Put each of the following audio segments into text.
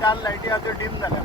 चार लायटी आहा त्यो डीम जाल्या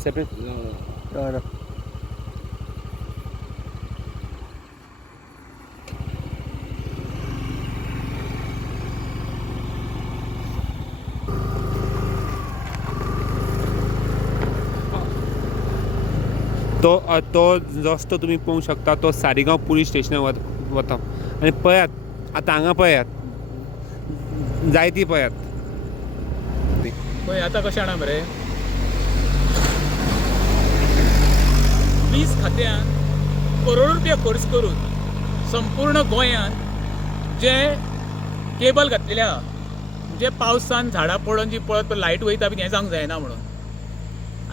सेपरेट तर तो तो रस्तो तुमी पळोवंक शकता तो सारीगांव पुलीस स्टेशनार वत वता आनी पळयात आतां हांगा पळयात जायती पळयात पळय आतां कशें जाणा मरे वीज खात्यान करोड रुपया खर्च करून संपूर्ण गोंयांत जे केबल घातलेले आहा म्हणजे पावसान झाडां पडोन जी पळत पळय लायट वयता बी हें जावंक जायना म्हणून.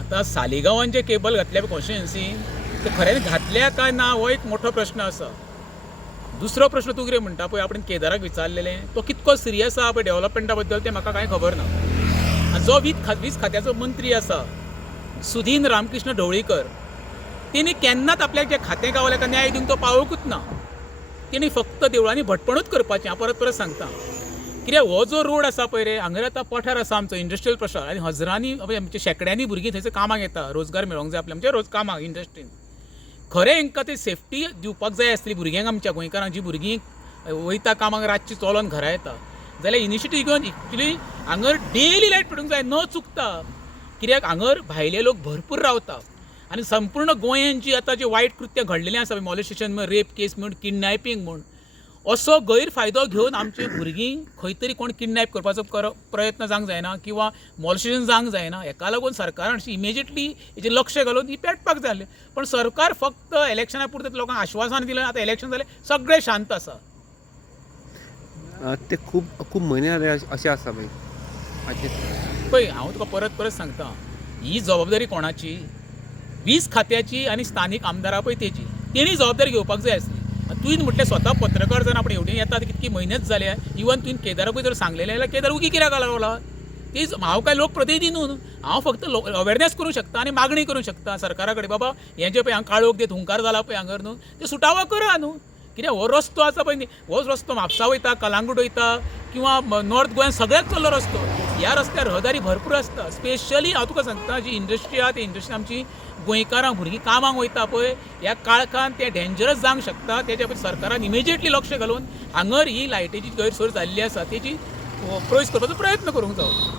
आतां सालिगांवान जे केबल घातल्या कॉन्स्टिट्युएन्सीन ते खरेंच घातल्या काय ना हो एक मोठो प्रश्न आसा. दुसरो प्रश्न तूं कितें म्हणटा पळय आपण केदाराक विचारलेलें तो कितको सिरियस आहा पळय डेव्हलपमेंटा बद्दल तें म्हाका कांय खबर ना. आनी जो वीज खा वीज खात्याचो मंत्री आसा सुधीन रामकृष्ण ढवळीकर तेणी केन्नाच आपल्याक जे खातें गावलें ताका न्याय दिवंक तो पावोकूच ना तेणी फक्त देवळांनी भटपणूच करपाचें. हांव परत परत सांगता. कित्याक हो जो रोड आसा पळय रे हांगा आतां पठार आसा आमचो इंडस्ट्रियल पठार आनी हजरांनी म्हणजे आमच्या शेकड्यांनी भुरगीं थंयसर कामाक येता. रोजगार मेळोंक जाय आपल्या म्हणजे रोज कामाक इंडस्ट्रीन खरें हांकां ती सेफ्टी दिवपाक जाय आसली भुरग्यांक आमच्या गोंयकारांक जी भुरगीं वयता कामाक रातची चलोन घरा येता. जाल्यार इनिशिएटीव घेवन एक्चुली हांगर डेली लायट पडूंक जाय न चुकता. कित्याक हांगर भायले लोक भरपूर रावता. आनी संपूर्ण गोंयांत जी आतां जी वायट कृत्य घडलेलें आसा मॉलेस्टेशन म्हण रेप केस म्हण किडनॅपिंग म्हण असो गैरफायदो घेवन आमची भुरगीं खंय तरी कोण किडनॅप करपाचो कर प्रयत्न जावंक जायना किंवा मॉलेस्टेशन जावंक जायना हेका लागून सरकारान अशी इमिजिएटली हेचेर लक्ष घालून ही पेटपाक जाय पण सरकार फक्त इलेक्शना पुरतें लोकांक आश्वासन दिलें आतां इलेक्शन जालें सगळें शांत आसा ते खूब खूब म्हयने जाले अशें- आसा पळय पळय हांव तुका परत परत सांगता ही जबाबदारी कोणाची? वीज खात्याची आनी स्थानीक आमदारा पळय तेची तेणी जबाबदारी घेवपाक जाय आसली तुवें म्हटलें स्वता पत्रकार जावन आपण एवढे येतात कितकी म्हयनेच जाल्या इवन तुवें केदाराकूय जर सांगलेलें जाल्यार केदार उगी कित्याक लागला तीच हांव काय लोकप्रतिनिधी न्हू हांव फक्त अवेरनेस करूंक शकता आनी मागणी करूंक शकता. सरकारा कडेन बाबा हें जें पळय हांगा काळोख देत हुंकार जाला पळय हांगर न्हू. ते सुटावो करा न्हू. कित्याक हो रस्तो आसा पळय न्ही हो रस्तो म्हापसा वयता कलांगूट वयता किंवा नॉर्थ गोंयान सगळ्यात चल्लो रस्तो. ह्या रस्त्यार रहदारी भरपूर आसता स्पेशली हांव तुका सांगता जी इंडस्ट्री आहा ती इंडस्ट्री आमची गोंयकारां भुरगीं कामाक वयता पळय. ह्या काळखान ते डेंजरस जावंक शकता. तेच्या खातीर सरकारान इमिजिएटली लक्ष घालून हांगर ही लायटीची गैरसोय जाल्ली आसा. तेची प्रोयस करपाचो प्रयत्न करूंक जावो.